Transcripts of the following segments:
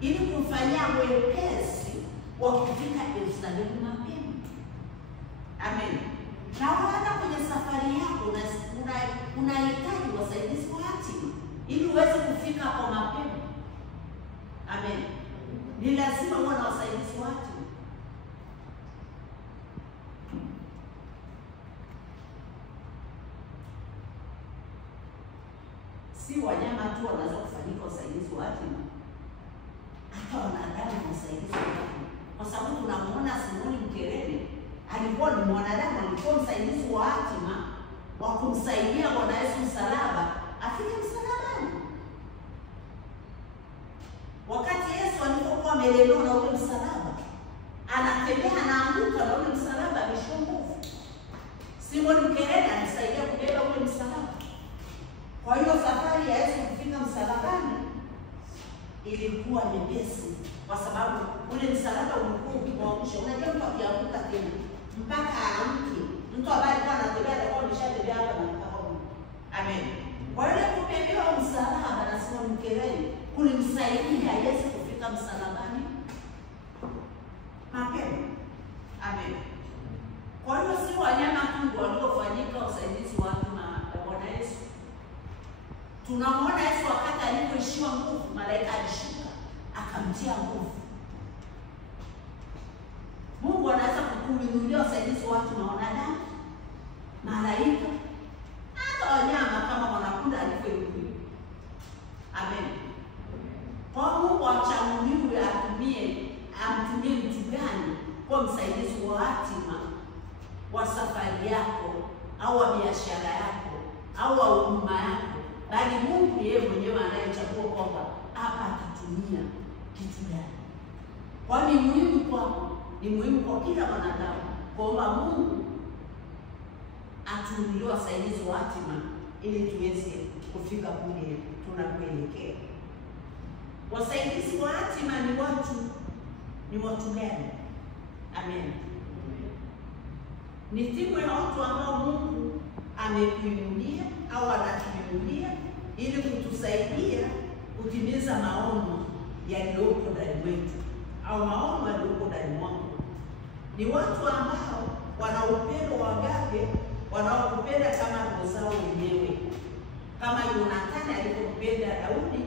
ili kumfanyia wepesi wa kufika Yerusalemu mapema. Amen. Na hata kwenye safari yako unahitaji wasaidizi wa hatima ili uweze kufika kwa mapema. Amen. Ni lazima uwe na wasaidizi wa hatima. Si wanyama tu wanaweza kufanyika usaidizi wa hatima, hata wanadamu ni usaidizi wa hatima, kwa sababu tunamuona Simoni Mkirene alikuwa ni mwanadamu, alikuwa msaidizi wa hatima wa kumsaidia Bwana Yesu msalaba afike msalabani. Wakati Yesu alipokuwa amelemewa na ule msalaba, anatembea anaanguka na ule msalaba ameshika nguvu, Simoni Mkirene alisaidia kubeba ule msalaba. Kwa hiyo safari ya Yesu kufika msalabani ilikuwa nyepesi, kwa sababu ule msalaba ulikuwa ukimwangusha. Unajua mtu akianguka tena mpaka aanguke, mtu ambaye alikuwa anatembea alikuwa ameshatembea hapa na mpaka huko. Amen. Kwa hiyo kubebewa msalaba na Simoni Mkirene kulimsaidia Yesu kufika msalabani mapema. Amen. Kwa hiyo si wanyama tu waliofanyika usaidizi wa Bwana Yesu. Tunamwona Yesu wakati alipoishiwa nguvu, malaika alishuka akamtia nguvu. Mungu anaweza kukuinulia wasaidizi watu na wanadamu, malaika, hata wanyama kama wanapunda alivyoinuliwa. Amen. Kwa Mungu achaguliwe amtumie mtu gani kwa msaidizi wa hatima wa safari yako au wa biashara yako au wa huduma yako, bali Mungu yeye mwenyewe anayechagua kwamba hapa akitumia kitu gani. Kwa ni muhimu kwako, ni muhimu kwa kila mwanadamu kwamba Mungu atunulie wasaidizi wa hatima ili tuweze kufika kule tunakoelekea. Wasaidizi wa hatima ni watu gani? Amen. Ni timu ya watu ambao Mungu amekuinulia au anatuinulia ili kutusaidia kutimiza maono yaliyoko ndani mwetu au maono yaliyoko ndani mwako. Ni watu ambao wana upendo wa agape, wanaokupenda kama roho zao wenyewe. Kama Yonathani alipompenda Daudi,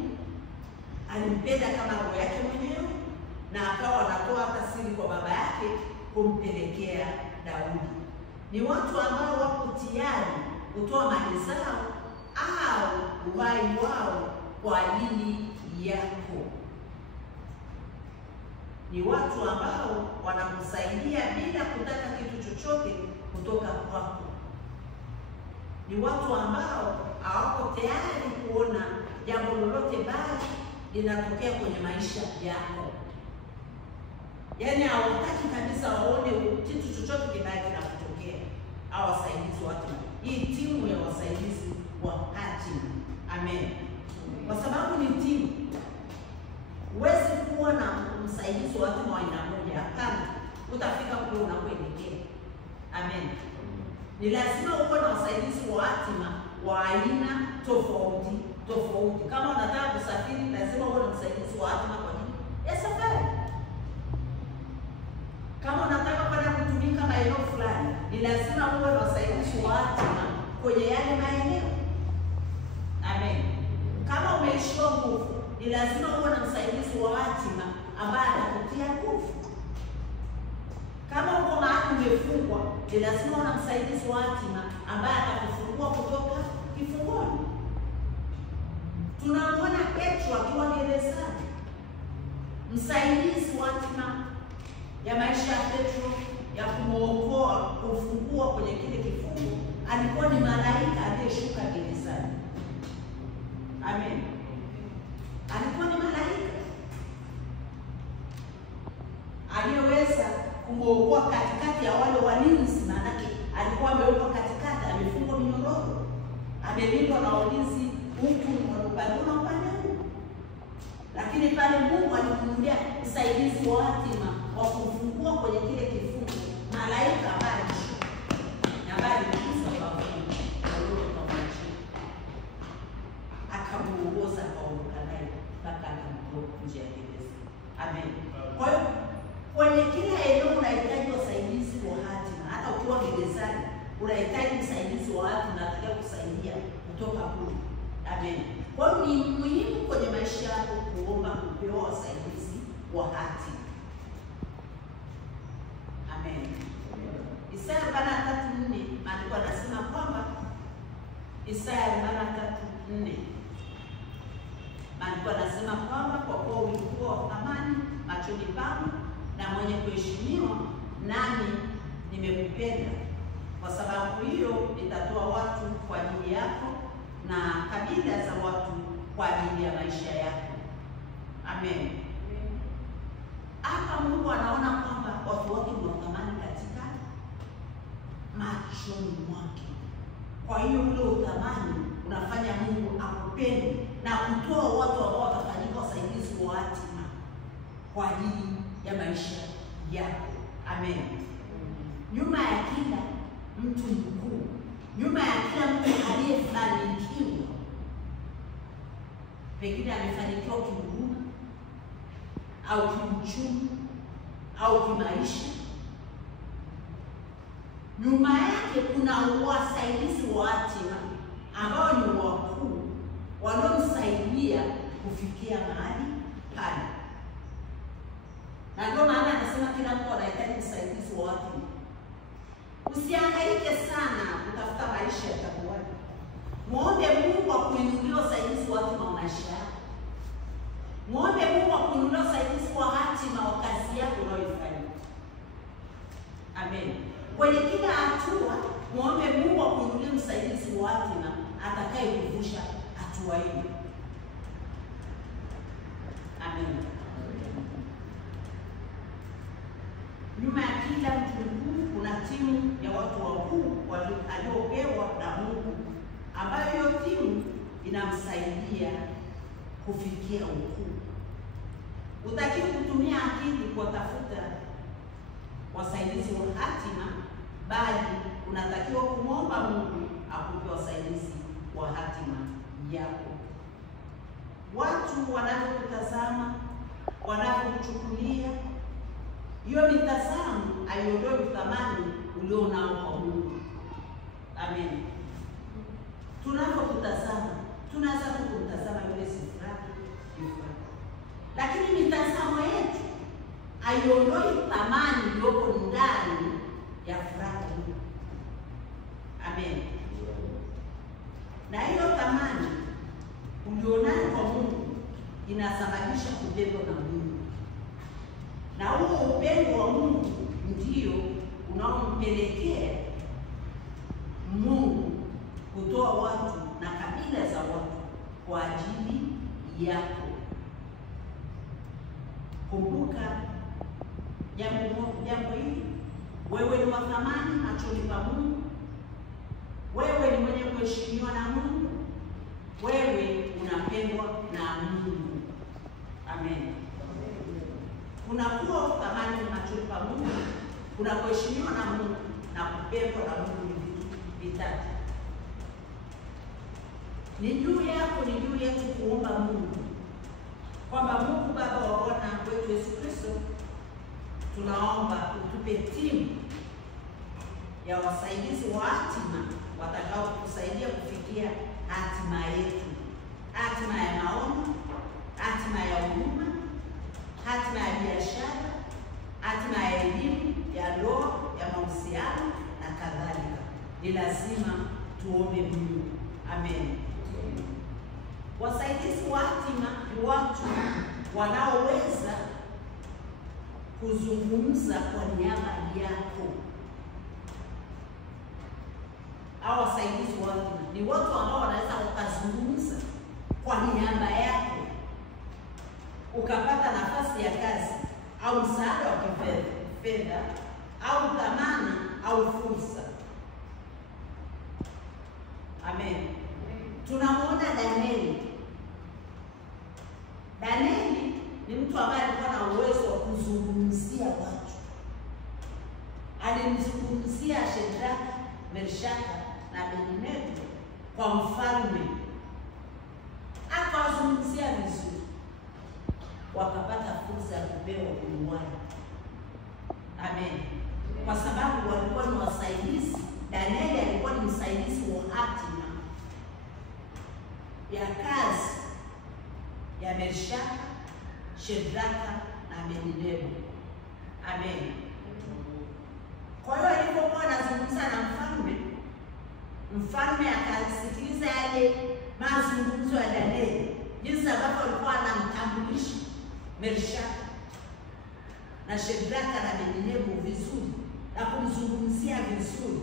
alimpenda kama roho yake mwenyewe, na akawa anatoa hata siri kwa baba yake kumpelekea Daudi. Ni watu ambao wako tayari kutoa mali zao au uhai wao kwa ajili yako. Ni watu ambao wanakusaidia bila kutaka kitu chochote kutoka kwako. Ni watu ambao hawako tayari kuona jambo lolote baya linatokea kwenye maisha yako. Yaani hawataki kabisa waone kitu chochote kibaya kinatokea. Hao wasaidizi watu. Hii timu ya wasaidizi wa hatima. Amen. Kwa sababu ni timu. Huwezi kuwa na msaidizi wa hatima wa aina moja, hapana. Utafika kule unakoelekea. Amen. Ni lazima uwe na wasaidizi wa hatima wa aina tofauti tofauti. Kama unataka kusafiri, lazima uwe na msaidizi wa hatima kwa ajili ya safari. Kama unataka kwenda kutumika maeneo fulani, ni lazima uwe na wasaidizi wa hatima kwenye yale maeneo. Amen. Kama umeishiwa nguvu, ni lazima uwe na msaidizi wa hatima ambaye atakutia nguvu. Kama uko mahali umefungwa, ni lazima uwe na msaidizi wa hatima ambaye atakufungua kutoka kifungoni. Tunamwona Petro akiwa gerezani. Msaidizi wa hatima ya maisha ya Petro ya kumuokoa, kufungua kwenye kile kifungo, alikuwa ni malaika aliyeshuka gerezani. Amen. Alikuwa ni malaika aliyeweza kumuokoa katikati ya wale walinzi, maanake alikuwa amewekwa katikati, amefungwa minyororo, amelindwa na walinzi huku upande na upande huu. Lakini pale Mungu alimnunulia msaidizi wa hatima wa kufungua kwenye kile kifungo, malaika ambaye alishuka na ambaye alimgusa bavuni akamuongoza akaondoka naye mpaka akamtoa nje ya gereza. Amen. Kwa hiyo kwenye kila eneo unahitaji wasaidizi wa hatima. Hata ukiwa gerezani unahitaji msaidizi wa hatima atakaye kusaidia kutoka kule. Amen. Kwa hiyo ni muhimu kwenye maisha yako kuomba kupewa wasaidizi wa hatima. Amen. Isaya 43:4 maandiko yanasema kwamba Isaya 43:4 maandiko yanasema kwamba kwa kuwa ulikuwa wa thamani machoni pangu na mwenye kuheshimiwa, nami nimekupenda. Kwa sababu hiyo nitatoa watu kwa ajili yako na kabila za watu kwa ajili ya maisha yako. Amen. Hapa Mungu anaona kwamba watu wake ni wa thamani katika machoni mwake. Kwa hiyo ule uthamani unafanya Mungu akupende na kutoa watu ambao watafanyika wasaidizi wa hatima kwa ajili ya maisha yako. Amen. Nyuma ya kila mtu mkuu, nyuma ya kila mtu aliyefanikiwa, pengine amefanikiwa kiuhuduma au kiuchumi au kimaisha, nyuma yake kuna wasaidizi wa hatima ambao ni wakuu wanaomsaidia kufikia mahali pale. Na ndio maana anasema kila mtu anahitaji msaidizi wa hatima. Usihangaike sana kutafuta maisha yatakuwaje. Muombe Mungu akuinulie usaidizi wa hatima wa maisha yako. Muombe Mungu akuinulie usaidizi wa hatima wa kazi yako unayoifanya. Amen. Kwenye kila hatua muombe Mungu akuinulie msaidizi wa hatima atakayekuvusha hatua hiyo. Amen. Nyuma ya kila mtu mkuu kuna timu ya watu wakuu waliopewa na Mungu, ambayo hiyo timu inamsaidia kufikia ukuu. Utakiwa kutumia akili kuwatafuta wasaidizi wa hatima, bali unatakiwa kumwomba Mungu akupe wasaidizi wa hatima yako. Watu wanavyokutazama, wanavyokuchukulia, hiyo mitazamo haiondoi uthamani ulionao kwa Mungu. Amen. Tunapokutazama, tunaweza kumtazama yule sifrati, lakini mitazamo yetu haiondoi thamani iliyoko ndani ya furaha hiyo. Amen. Na hiyo thamani ulionayo kwa Mungu inasababisha kupendwa na Mungu. Na huo upendo wa Mungu ndio unaompelekea Mungu kutoa watu na kabila za watu kwa ajili yako. Kumbuka jambo hili, wewe ni wa thamani machoni pa Mungu. Wewe ni mwenye kuheshimiwa na Mungu. Wewe unapendwa na Mungu. Amen. Unakuwa thamani machoni pa Mungu, unakuheshimiwa na Mungu na kupendwa na Mungu ni vitu vitatu. Ni juu yako, ni juu yetu kuomba Mungu kwamba Mungu Baba wa Bwana wetu Yesu Kristo, tunaomba utupe timu ya wasaidizi wa hatima watakao kusaidia kufikia hatima yetu, hatima ya maono, hatima ya huduma, hatima ya biashara, hatima ya elimu, ya ndoa, ya mahusiano na kadhalika. Ni lazima tuombe Mungu. Amen. Wasaidizi wa hatima ni watu wanaoweza kuzungumza kwa niaba yako. Hao wasaidizi wa hatima ni watu ambao wanaweza wakazungumza kwa niaba yako, ukapata nafasi ya kazi au msaada wa kifedha au dhamana au fursa. Amen. Tunamwona Danieli. Danieli ni mtu ambaye alikuwa na uwezo wa kuzungumzia watu. Alimzungumzia Shadraka, Meshaki na Abednego kwa mfalme, akawazungumzia vizuri, wakapata wakapata fursa ya kupewa uliwali. Amen. Kwa sababu walikuwa ni wasaidizi. Danieli alikuwa ni msaidizi wa hatima ya kazi ya Meshaki, Shadraka na Abednego. Amen. Kwa hiyo alipokuwa anazungumza na mfalme akasikiliza yale mazungumzo ya Danieli, jinsi ambavyo alikuwa anamtambulisha Meshaki na Shadraka na Abednego vizuri na kumzungumzia vizuri.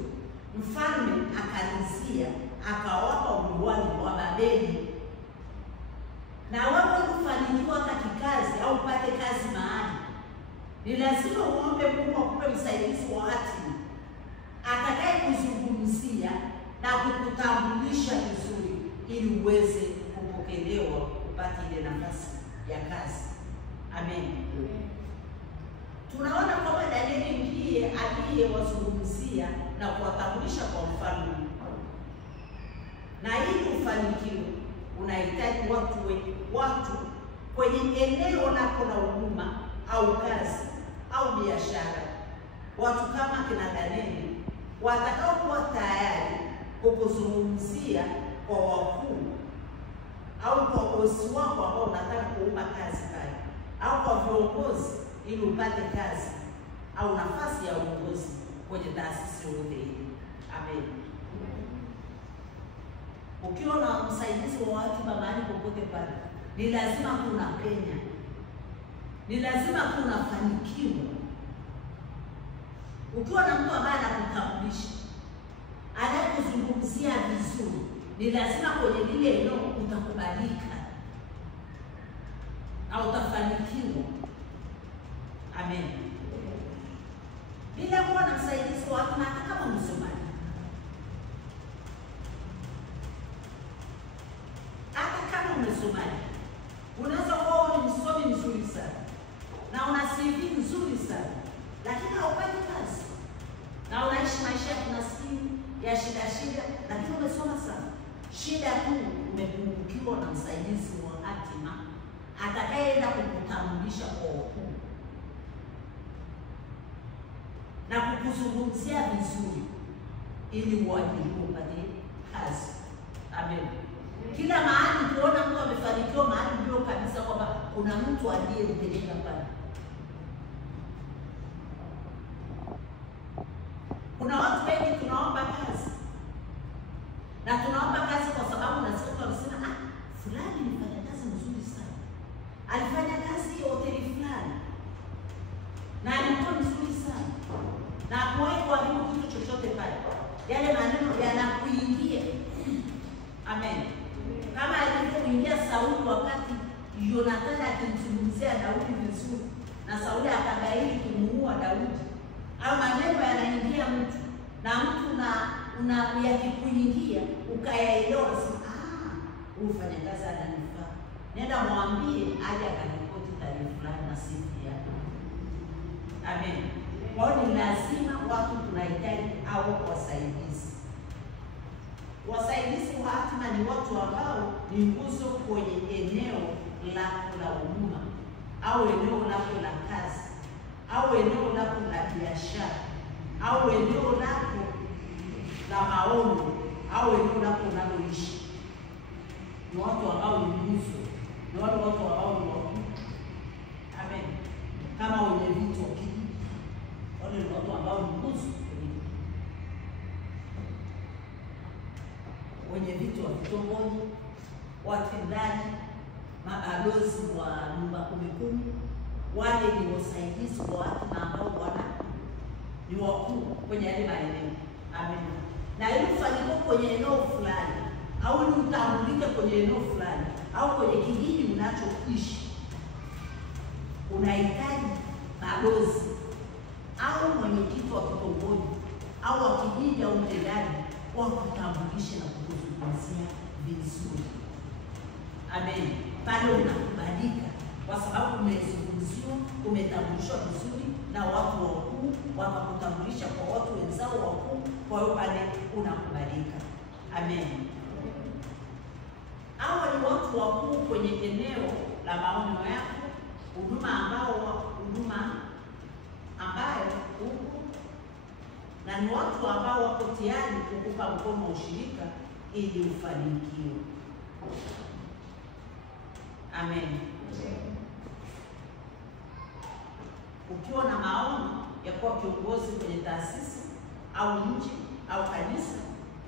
Mfalme akarizia, akawapa uliwali wa Babeli. Na wewe kufanikiwa katika kazi au upate kazi mahali, ni lazima uombe Mungu akupe msaidizi wa hatima atakaye kuzungumzia na kukutambulisha vizuri ili uweze kupokelewa kupata ile nafasi ya kazi. Amen. Tunaona kwamba Danieli ndiye aliyewazungumzia na kuwatambulisha kwa mfalme. Na ili ufanikiwe unahitaji watu kwenye eneo lako la huduma au kazi au biashara, watu kama kina Danieli watakaokuwa tayari kukuzungumzia kwa wakuu au kwa bosi wako ambao unataka kuomba kazi pale, au kwa viongozi ili upate kazi au nafasi ya uongozi kwenye taasisi yoyote ile. Amen. Ukiwa na msaidizi wa watu mahali popote pale, ni lazima kuna penya, ni lazima kuna fanikiwa. Ukiwa na mtu ambaye anakutambulisha, anakuzungumzia vizuri, ni lazima kwenye lile eneo utakubalika au utafanikiwa. Amen. Bila kuwa na msaidizi wa watu, hata kama msomaji, umesomaji, unaweza kuwa ni msomi mzuri sana na una CV nzuri sana, lakini haupati kazi na unaishi maisha ya maskini ya shida, lakini umesoma sana. Shida kuu, umepungukiwa na msaidizi wa hatima atakayeenda kukutambulisha kwa wakuu na kukuzungumzia vizuri ili uajiriwe upate kazi. Amen. Kila mahali kuona mtu amefanikiwa mahali ndio kabisa kwamba kuna mtu aliyempeleka pale. Kuna watu wengi tunaomba kazi. Na tunaomba kazi kwa sababu nasikia tunasema fulani alifanya kazi nzuri sana. Alifanya kazi hoteli fulani. Na alikuwa mzuri sana. Na hakuwahi kuharibu kitu chochote pale. Yale maneno yanakuingia. Amen. Kama alipoingia Sauli wakati Yonathani akimzungumzia Daudi vizuri na Sauli akagairi kumuua Daudi. Au maneno yanaingia mtu na mtu una yakikuingia ukayaelewa, huyu mfanyakazi ananifaa. Nenda mwambie aje akanipoti taarifa fulani na sifa yake. Amen. Kwa hiyo ni lazima watu tunahitaji au wasaidizi. Wasaidizi wa hatima ni watu ambao ni nguzo kwenye eneo lako la huduma au eneo lako la kazi au eneo lako la biashara au eneo lako la maono au eneo lako unaloishi. Ni watu ambao ni nguzo, ni watu ambao ni wakuu. Amen. Kama wenye vitu wakiji, wale ni watu ambao ni nguzo. Wenye vitu wa vitongoji, watendaji, mabalozi wa nyumba 10, wale ni wasaidizi wa watu ambao ni wakuu kwenye yale maeneo. Amen. Na ili ufanikiwe kwenye eneo fulani au ili utambulike kwenye eneo fulani au kwenye kijiji unachoishi, unahitaji balozi au mwenyekiti wa kitongoji au wa kijiji au mtendaji wa kutambulisha na kukuzungumzia vizuri. Amen. Pale unakubalika kwa sababu umezungumziwa, umetambulishwa vizuri na watu wakuu, wakakutambulisha kwa watu wenzao wakuu, kwa hiyo pale unakubalika. Amen. Hawa ni watu wakuu kwenye eneo la maono yako, huduma ambayo huko na ni watu ambao wako tayari kukupa mkono wa ushirika ili ufanikiwe. Amen. Ukiwa na maono ya kuwa kiongozi kwenye taasisi au nchi au kanisa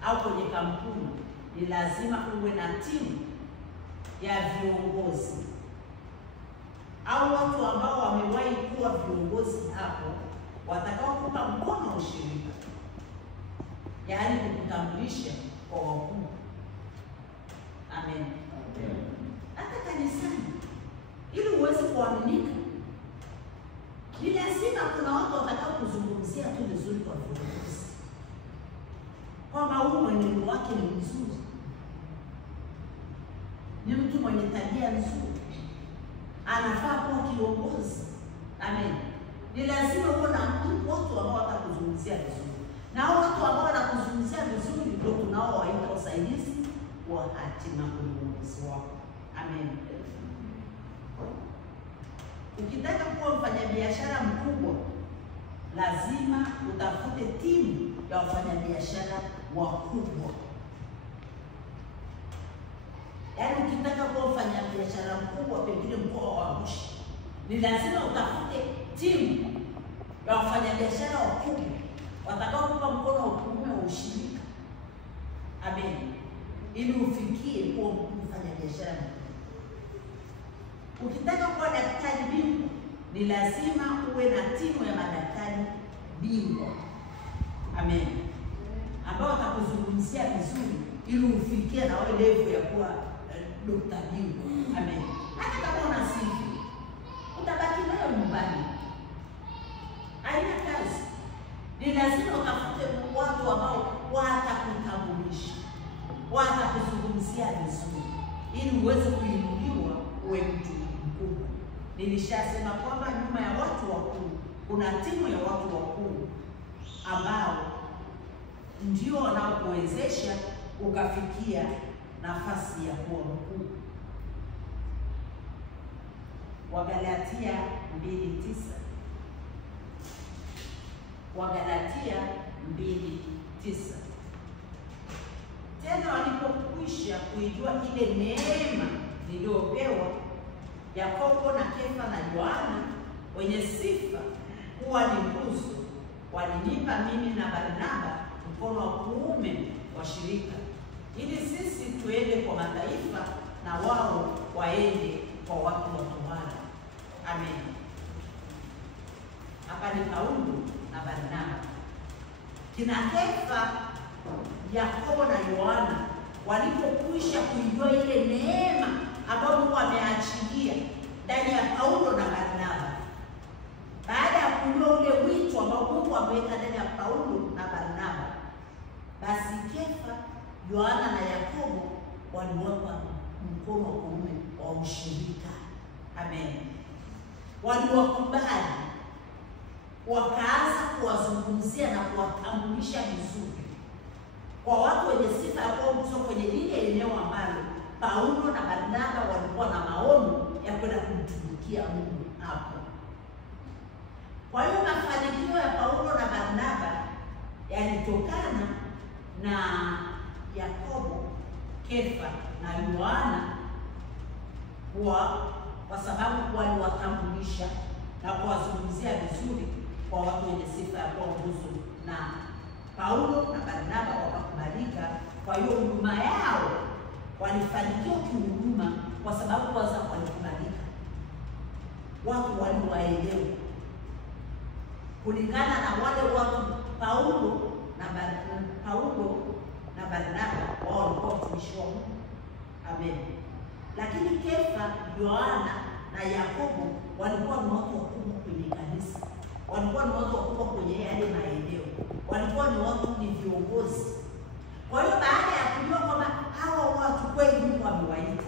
au kwenye kampuni, ni lazima uwe na timu ya viongozi au watu ambao wamewahi kuwa viongozi hapo, watakao kupa mkono wa ushirika, yaani kukutambulisha kwa wakuu. Amen. Hata kanisani, ili uweze kuaminika, ni lazima kuna watu watakao kuzungumzia tu vizuri kwa viongozi, kwamba huyu mwenendo wake ni mzuri, ni mtu mwenye tabia nzuri, anafaa kuwa kiongozi. Amen. Ni lazima uwe na watu ambao watakuzungumzia vizuri, na watu ambao wanakuzungumzia vizuri ndio tunaowaita wasaidizi wa hatima kwenye uongozi wako. Amen. Ukitaka kuwa mfanyabiashara mkubwa, lazima utafute timu ya wafanyabiashara wakubwa. Yaani ukitaka kuwa mfanyabiashara mkubwa pengine mkoa wa Arusha, ni lazima utafute timu ya wafanyabiashara wakubwa watakao kupa mkono wa kuume wa ushirika. Amen. Ili ufikie kuwa mfanyabiashara mkubwa. Ukitaka kuwa daktari bingwa, ni lazima uwe na timu ya madaktari bingwa. Amen. Ambao watakuzungumzia vizuri ili ufikie na wewe level ya kuwa daktari bingwa. Amen. Hata kama una sifa, utabaki nayo nyumbani, haina kazi. Ni lazima utafute watu ambao watakutambulisha, watakuzungumzia vizuri ili uweze kuinuliwa uwe mtu mkubwa. Nilishasema kwamba nyuma ya watu wakuu kuna timu ya watu wakuu ambao ndio wanaokuwezesha ukafikia nafasi ya kuwa mkuu. Wagalatia 2:9. Wagalatia 2:9. Tena walipokwisha kuijua ile neema niliyopewa, Yakobo na Kefa na Yohana wenye sifa kuwa ni nguzo, walinipa mimi na Barnaba mkono wa kuume wa shirika, ili sisi tuende kwa mataifa na wao waende kwa watu wa tohara. Amen. Hapa ni Paulo na Barnaba. Kina Kefa, Yakobo na Yohana walipokwisha kuijua ile neema ambayo Mungu ameachilia ndani ya Paulo na Barnaba, baada ya kujua ule wito ambao Mungu ameweka ndani ya Paulo na Barnaba, basi Kefa, Yohana na Yakobo waliwapa mkono wa kuume wa ushirika. Amen. Waliwakubali, wakaanza kuwazungumzia na kuwatambulisha vizuri kwa watu wenye sifa ya kuwa mtu kwenye lile eneo ambalo Paulo na Barnaba walikuwa na maono ya kwenda kumtumikia Mungu hapo. Kwa hiyo mafanikio ya Paulo na Barnaba yalitokana na Yakobo, Kefa na Yohana kwa sababu waliwatambulisha na kuwazungumzia vizuri kwa watu wenye sifa ya kuwa nguzo, na Paulo na Barnaba wakakubalika. Kwa hiyo huduma yao walifanikiwa kihuduma kwa sababu kwanza walikubalika, watu waliwaelewa kulingana na wale watu. Paulo na Barnaba wao walikuwa watumishi wa Mungu. Amen. Lakini Kefa, Yohana na Yakobo walikuwa ni watu wakubwa kwenye kanisa, walikuwa ni watu wakubwa kwenye yale maeneo, walikuwa ni watu, ni viongozi. Kwa hiyo baada ya kujua kwamba hawa watu kweli Mungu amewaita,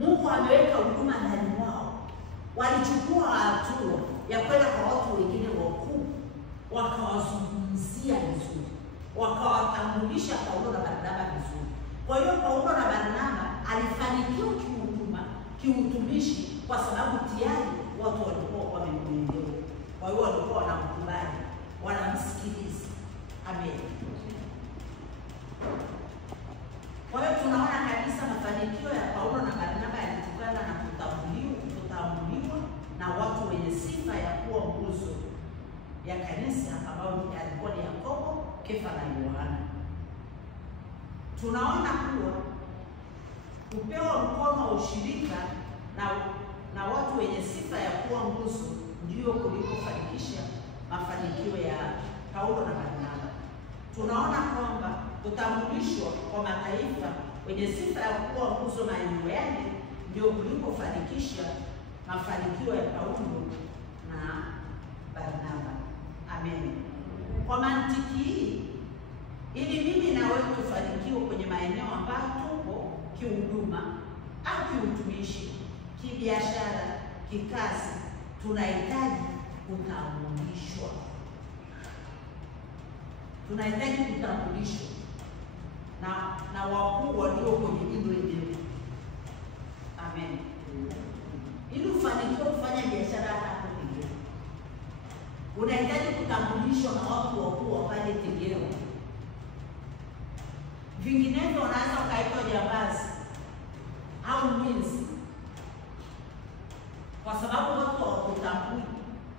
Mungu ameweka huduma ndani mwao, walichukua hatua ya kwenda kwa watu wengine wakuu, wakawazungumzia vizuri, wakawatambulisha Paulo na Barnaba vizuri. Kwa hiyo Paulo na Barnaba alifanikiwa kihuduma, kiutumishi, kwa sababu tayari watu walikuwa wamemwelewa. Kwa hiyo walikuwa wanamkubali, wanamsikiliza. Amen. Kwa hiyo tunaona kabisa mafanikio ya Paulo na Barnaba yalitokana na kutambuliwa na watu wenye sifa ya kuwa nguzo ya kanisa ambao alikuwa ni Yakobo, Kefa na Yohana. Tunaona kuwa kupewa mkono wa ushirika na watu wenye sifa ya kuwa nguzo ndio kulikofanikisha mafanikio ya Paulo na Barnaba. Tunaona kwamba kutambulishwa kwa mataifa wenye sifa ya kuwa nguzo maeneo yake ndio kulikofanikisha mafanikio ya Paulo na Barnaba. Amen. Kwa mantiki hii, ili mimi na wewe tufanikiwe kwenye maeneo ambayo tuko kihuduma au kiutumishi, kibiashara, kikazi, tunahitaji kutambulishwa. Tunahitaji kutambulishwa na wakuu walio kwenye hilo eneo. Amen. Ili ufanikiwe kufanya biashara hapo Tegero, unahitaji kutambulishwa na watu wakuu wa pale Tegero. Vinginevyo unaweza ukaitwa jambazi au mwizi, kwa sababu watu hawakutambui,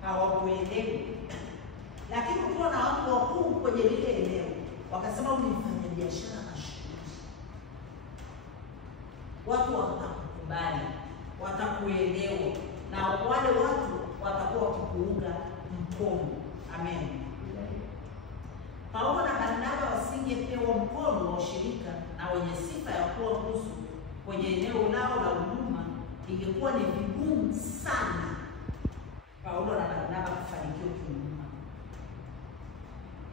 hawakuelewi. Lakini ukiwa na watu wakuu kwenye lile eneo, wakasema unifanya biashara na shughuli, watu watakukubali, watakuelewa, na wale watu watakuwa wakikuunga mkono. Amen. Paulo na Barnaba wasingepewa mkono wa ushirika na wenye sifa ya kuwa nguzo kwenye eneo lao la huduma, ingekuwa ni vigumu sana Paulo na Barnaba kufanikiwa kihuduma.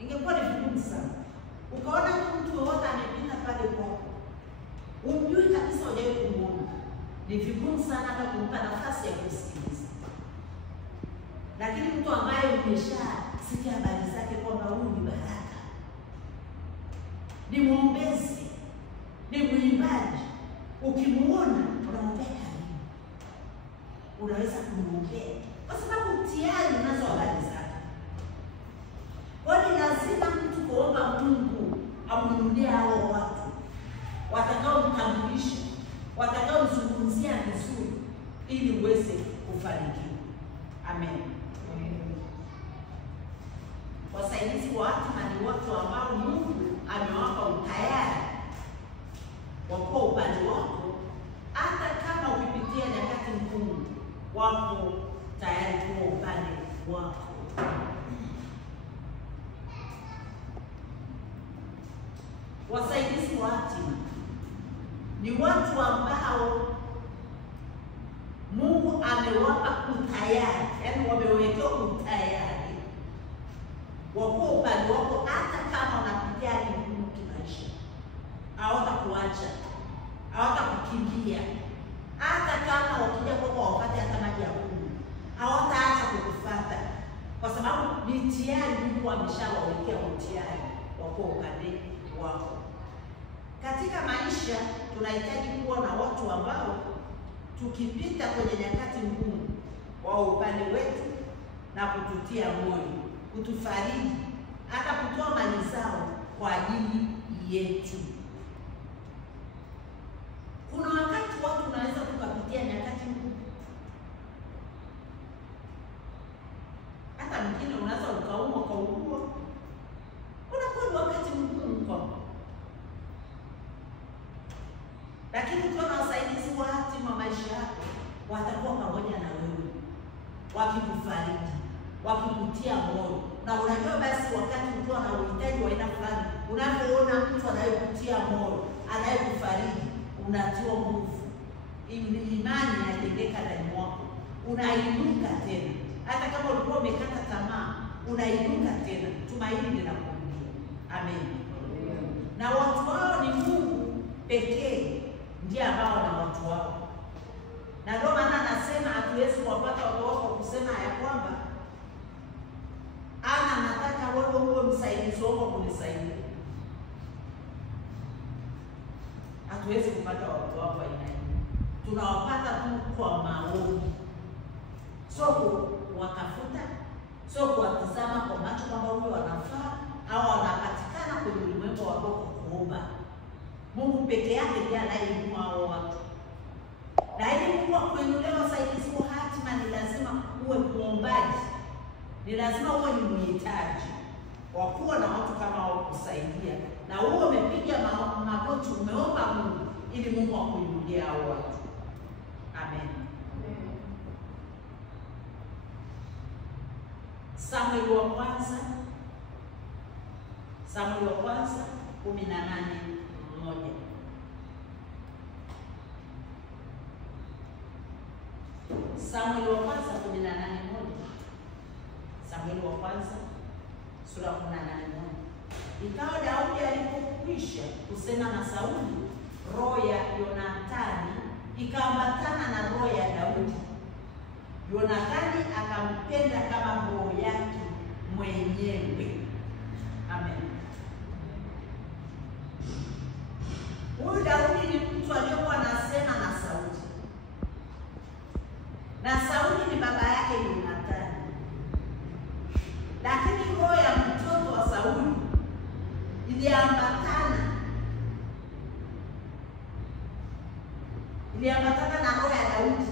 Ingekuwa ni vigumu sana. Ukaona mtu yote amepita pale kwako, umjui kabisa, hujawahi kumuona, ni vigumu sana hata kumpa nafasi ya kusikiliza. Lakini mtu ambaye umeshasikia habari zake kwamba huyu ni baraka, ni mwombezi, ni mwimbaji, ukimuona unamwambia karibu, unaweza kumwombea kwa sababu tayari unazo habari zake. Kwa hiyo lazima mtu kuomba Mungu amrudie hao watu watakaomtambulisha, watakaomzungumzia vizuri ili uweze kufanikiwa. Amen. Wasaidizi wa hatima ni watu ambao Mungu amewapa utayari wa kuwa upande wako, hata kama ukipitia nyakati ngumu, wako tayari kuwa upande wako. Wasaidizi wa hatima ni watu ambao Mungu amewapa utayari, yaani wamewekea utayari wa kuwa upande wako, hata kama unapitia hali ngumu kimaisha. Hawatakuacha, hawatakukimbia, hata kama wakija kwako wapate hata maji ya kunywa, hawataacha kukufuata, kwa sababu ni tayari Mungu ameshawawekea utayari wa kuwa upande wako. Katika maisha tunahitaji kuwa na watu ambao tukipita kwenye nyakati ngumu, wao upande wetu na kututia moyo, kutufariji, hata kutoa mali zao kwa ajili yetu. Kuna wakati watu unaweza tukapitia nyakati ngumu, hata mwingine unaweza ukaumwa, ukaugua, unakuwa ni wakati mgumu kwako. Lakini ukiwa na wasaidizi wa hatima maisha yako, watakuwa pamoja na wewe, wakikufariji, wakikutia moyo. Na unajua basi wakati ukiwa na uhitaji wa aina fulani, unapoona mtu anayekutia moyo, anayekufariji, unatiwa nguvu, imani inajengeka ndani mwako, unainuka tena. Hata kama ulikuwa umekata tamaa, unainuka tena, tumaini linakurudia. Amen. Na watu hao ni Mungu pekee ndiye ambao na watu wao. Na ndio maana anasema hatuwezi kuwapata watu wako kusema ya kwamba ana nataka wewe uwe msaidizi wako kunisaidia. Hatuwezi kupata watu wako aina hii. Tunawapata tu kwa maombi. sio kuwatafuta, sio kuwatazama kwa macho kwamba huyo wanafaa au wanapatikana kwenye ulimwengu wa roho kuomba. Mungu peke yake ndiye anayeinua hao watu. Na ili Mungu akuinulie wasaidizi wa hatima, ni lazima uwe muombaji. Ni lazima uwe ni mhitaji wa kuwa na watu kama hao kusaidia. Na uwe umepiga magoti, umeomba Mungu ili Mungu akuinulie hao watu. Amen. Samueli wa kwanza 18:1. Samueli wa kwanza 18:1. Samueli wa kwanza sura 18:1. Ikawa Daudi alipokwisha kusema na Sauli, roho ya Yonathani ikaambatana na roho ya Daudi. Yonathani akampenda kama roho yake mwenyewe. Amen. Huyu Daudi ni mtu aliyokuwa anasema na Sauli, na Sauli ni baba yake Yonathani. Lakini roho ya mtoto wa Sauli iliambatana na roho ya Daudi,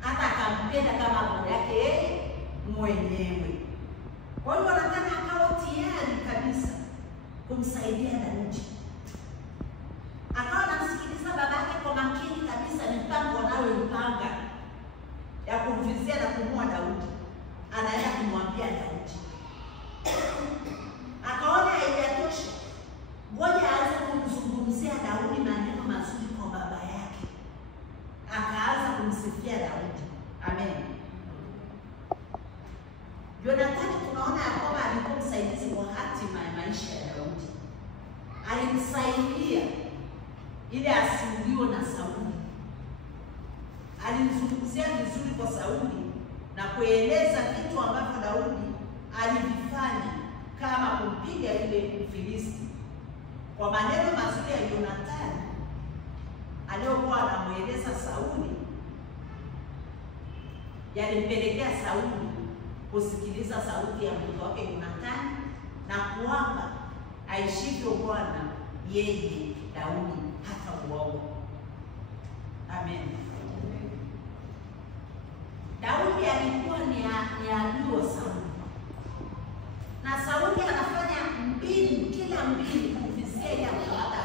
hata akampenda kama roho yake yeye mwenyewe. Kwa hiyo Yonathani akawa tayari kabisa kumsaidia Daudi. Akawa anamsikiliza baba yake kwa makini kabisa, mipango anayoipanga ya kumvizia na kumua Daudi. Anaenda kumwambia Daudi. Akaona haijatosha, ngoja aanze kumzungumzia Daudi maneno mazuri kwa baba yake. Akaanza kumsifia Daudi. Amen. Yonathani tunaona ya kwamba alikuwa msaidizi wa hatima ya maisha ya Daudi. Alimsaidia ili asiuliwe na Sauli. Alimzungumzia vizuri kwa Sauli na kueleza vitu ambavyo Daudi alivifanya, kama kumpiga ile Mfilisti. Kwa maneno mazuri ya Yonathani aliyokuwa anamueleza Sauli, yalimpelekea Sauli kusikiliza sauti ya mtoto wake Yonathani na kuapa aishivyo Bwana, yeye Daudi hata uaua. Amen. Daudi alikuwa ni adui wa Sauli, na Sauli anafanya kila mbinu kumvizia ili kupata.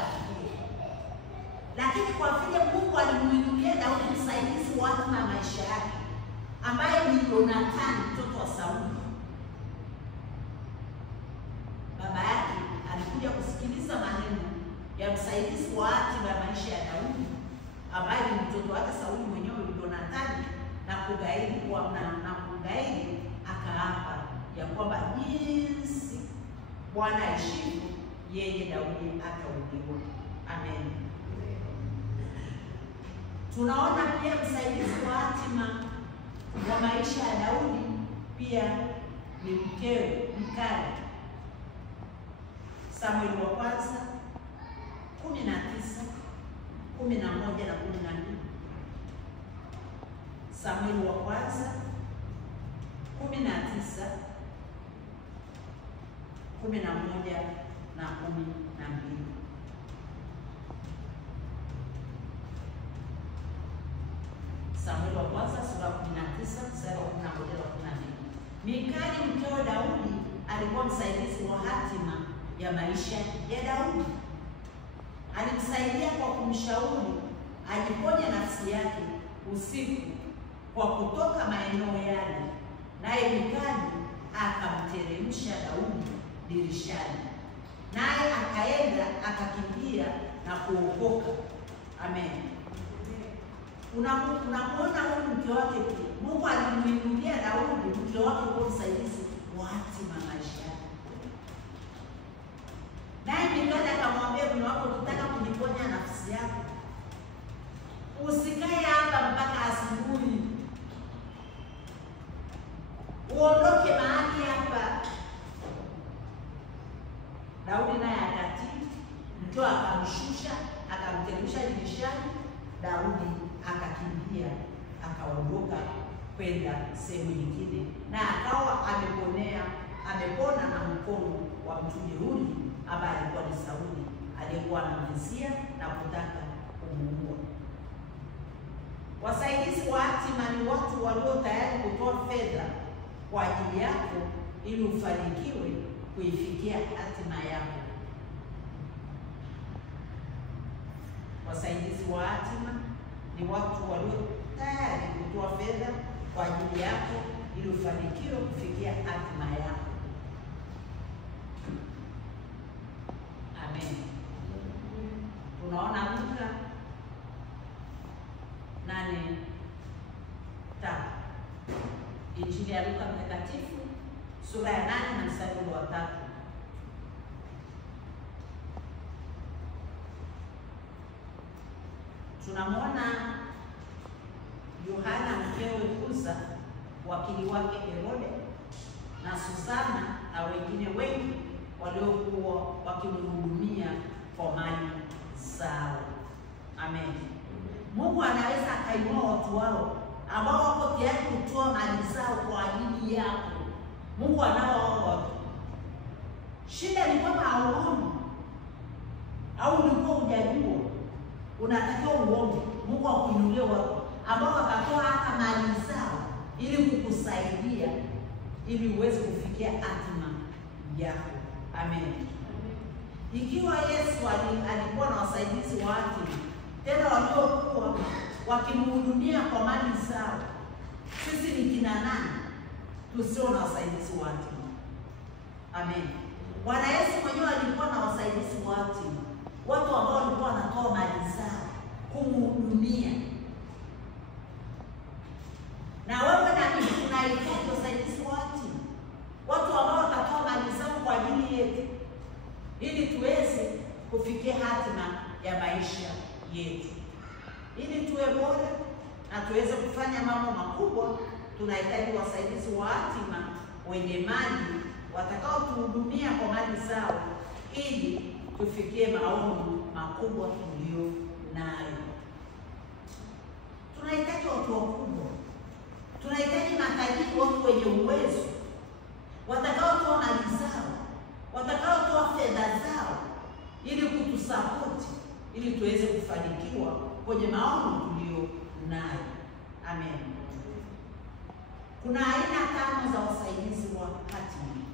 Lakini kwa vile Mungu alimuinulia Daudi msaidizi wa hatima ya maisha yake, ambaye ni Yonathani mtoto wa Sauli, baba yake alikuja kusikiliza maneno ya msaidizi wa hatima ya maisha ya Daudi, ambaye ni mtoto wake Sauli mwenyewe Yonathani, na kugairi akaapa ya kwamba jinsi Bwana aishivyo, yeye Daudi atauliwa. Amen. Tunaona pia msaidizi wa hatima wa maisha ya Daudi pia ni mkewe Mikali. Samueli wa kwanza 19:11 na 12. Samueli wa kwanza 19:11 na 12. Samueli wa kwanza sura 19 mstari wa 11 na 12. Mikali mkewe Daudi alikuwa msaidizi wa hatima ya maisha ya Daudi. Alimsaidia kwa kumshauri ajiponye nafsi yake usiku kwa kutoka maeneo yale, naye Mikali akamteremsha Daudi dirishani, naye akaenda akakimbia na kuokoka. Amen. Unamuona huyu mke wake pia, Mungu alimuinulia Daudi mke wake kwa msaidizi wa hatima maisha yake. Naye Mikali akamwambia mume wake, ukitaka kujiponya nafsi yako, usikae hapa mpaka asubuhi, uondoke mahali hapa. Daudi naye akatii, mkewe akamshusha, akamteremsha dirishani, Daudi akakimbia akaondoka kwenda sehemu nyingine, na akawa amepona na mkono wa mtu jeuri ambaye alikuwa ni Sauli, aliyekuwa anamvizia na kutaka kumuua. Wasaidizi wa hatima ni watu walio tayari kutoa fedha kwa ajili yako ili ufanikiwe kuifikia hatima yako. Wasaidizi wa hatima ni watu walio tayari kutoa fedha kwa ajili yako ili ufanikiwe kufikia hatima yako. Amen. Tunaona Luka 8:3. Injili ya Luka Mtakatifu sura ya 8 na mstari wa 3. Tunamwona Yohana mkewe Kuza, wakili wake Herode, na Susana na wengine wengi waliokuwa wakimhudumia kwa mali zao. Amen. Mungu anaweza akainua watu wao ambao wako tayari kutoa mali zao kwa ajili yako. Mungu anao watu. Shida ni kwamba hauombi au ulikuwa hujajua. Unatakiwa uombe Mungu akuinulie watu ambao wakatoa hata mali zao ili kukusaidia ili uweze kufikia hatima yako. Amen. Ikiwa Yesu alikuwa na wasaidizi wa hatima, tena waliokuwa wakimhudumia kwa mali zao, sisi ni kina nani tusio na wasaidizi wa hatima? Amen. Bwana Yesu mwenyewe alikuwa na wasaidizi wa hatima, watu ambao walikuwa wanatoa mali zao kumhudumia. Na wewe na mimi tunahitaji wasaidizi wa hatima, watu ambao watatoa mali zao kwa ajili yetu ili tuweze kufikia hatima ya maisha yetu. Ili tuwe bora na tuweze kufanya mambo makubwa, tunahitaji wasaidizi wa hatima wenye mali watakao tuhudumia kwa mali zao ili tufikie maono makubwa tulio nayo. Tunahitaji watu wakubwa. Tunahitaji matajiri, watu wenye uwezo, watakaotoa mali zao, watakaotoa fedha zao ili kutusapoti, ili tuweze kufanikiwa kwenye maono tulio nayo. Amen. Kuna aina 5 za wasaidizi wa hatima.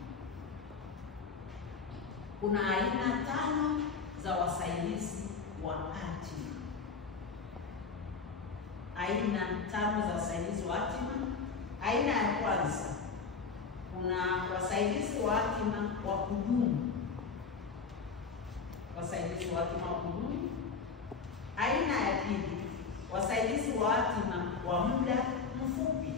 Kuna aina 5 za wasaidizi wa hatima. Aina 5 za wasaidizi wa hatima. Aina ya kwanza, kuna wasaidizi wa hatima wa kudumu. Wasaidizi wa hatima wa kudumu. Aina ya pili, wasaidizi wa hatima wa muda mfupi.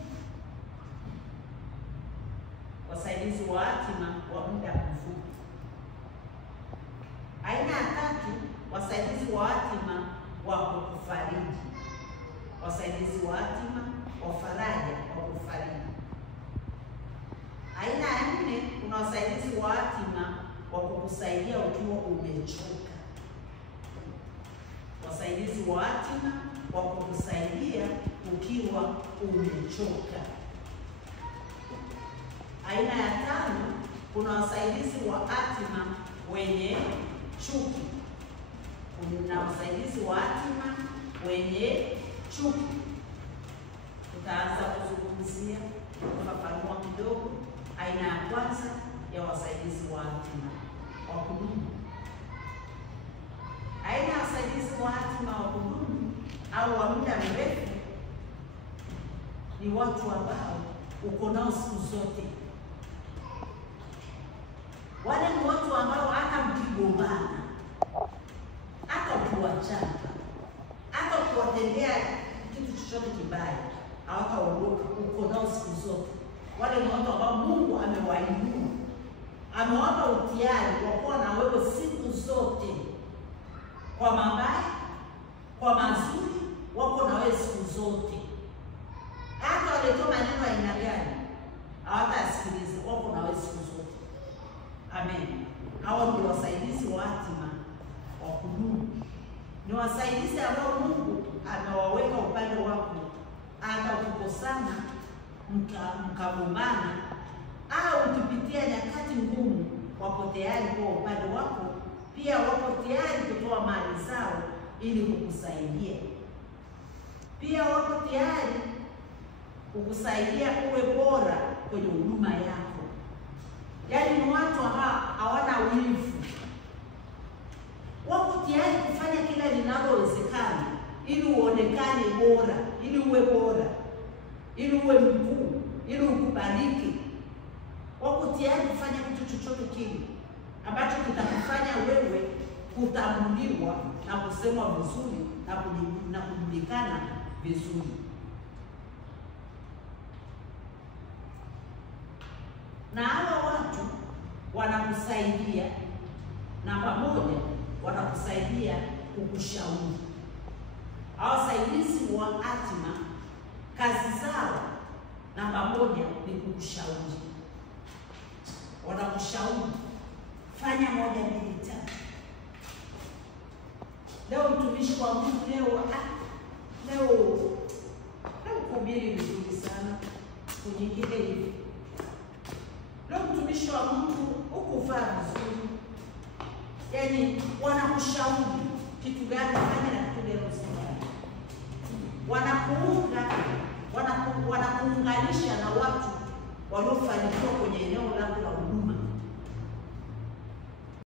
Wasaidizi wa hatima wa muda mfupi. Aina ya tatu, wasaidizi wa hatima wa kukufariji. Wasaidizi wa hatima wa faraja, wa kufariji. Aina ya 4, kuna wasaidizi wa hatima wa kukusaidia ukiwa umechoka. Wasaidizi wa hatima wa kukusaidia ukiwa umechoka. Aina ya 5, kuna wasaidizi wa hatima wenye chuki. Kuna wasaidizi wa hatima wenye chuki. Tutaanza kuzungumzia kufafanua kidogo aina ya kwanza ya wasaidizi wa hatima wa kudumu. Aina ya wasaidizi wa hatima wa kudumu au wa muda mrefu ni watu ambao uko nao siku zote. Wale ni watu ambao hata mkigombana, hata ukiwachana, hata ukiwatendea kitu chochote kibaya, hawataondoka, uko nao siku zote. Wale ni watu ambao Mungu amewainua, amewapa utiari wa kuwa na wewe siku zote, kwa mabaya, kwa mazuri, wako na wewe siku zote. Hata waletoa maneno aina gani, hawatasikiliza, wako na wewe siku zote. Amen. Hao ndio wasaidizi wa hatima wa kudumu. Ni wasaidizi ambao Mungu amewaweka upande wako, hata ukikosana mkagombana au ukipitia nyakati ngumu, wapo tayari kwa upande wako, pia wapo tayari kutoa mali zao ili kukusaidia. Pia wapo tayari kukusaidia uwe bora kwenye huduma yako. Yaani ni watu hawana wivu. Wako tayari kufanya kila linalowezekana ili uonekane bora, ili uwe bora, ili uwe mkuu, ili ukubaliki. Wako tayari kufanya kitu chochote kile ambacho kitakufanya wewe kutambuliwa na kusemwa vizuri na kujulikana vizuri. Na hawa watu wanakusaidia, na pamoja wanakusaidia kukushauri. Hawa wasaidizi wa hatima, kazi zao na pamoja ni kukushauri. Wanakushauri, fanya 1, 2, 3. Leo mtumishi wa Mungu leo kuhubiri vizuri sana, kunyingine hivi. Leo mtumishi wa Mungu ukuvaa vizuri. Yaani wanakushauri kitu gani fanya na kitu gani usifanye. Wanakuunganisha na watu waliofanikiwa kwenye eneo lako la huduma.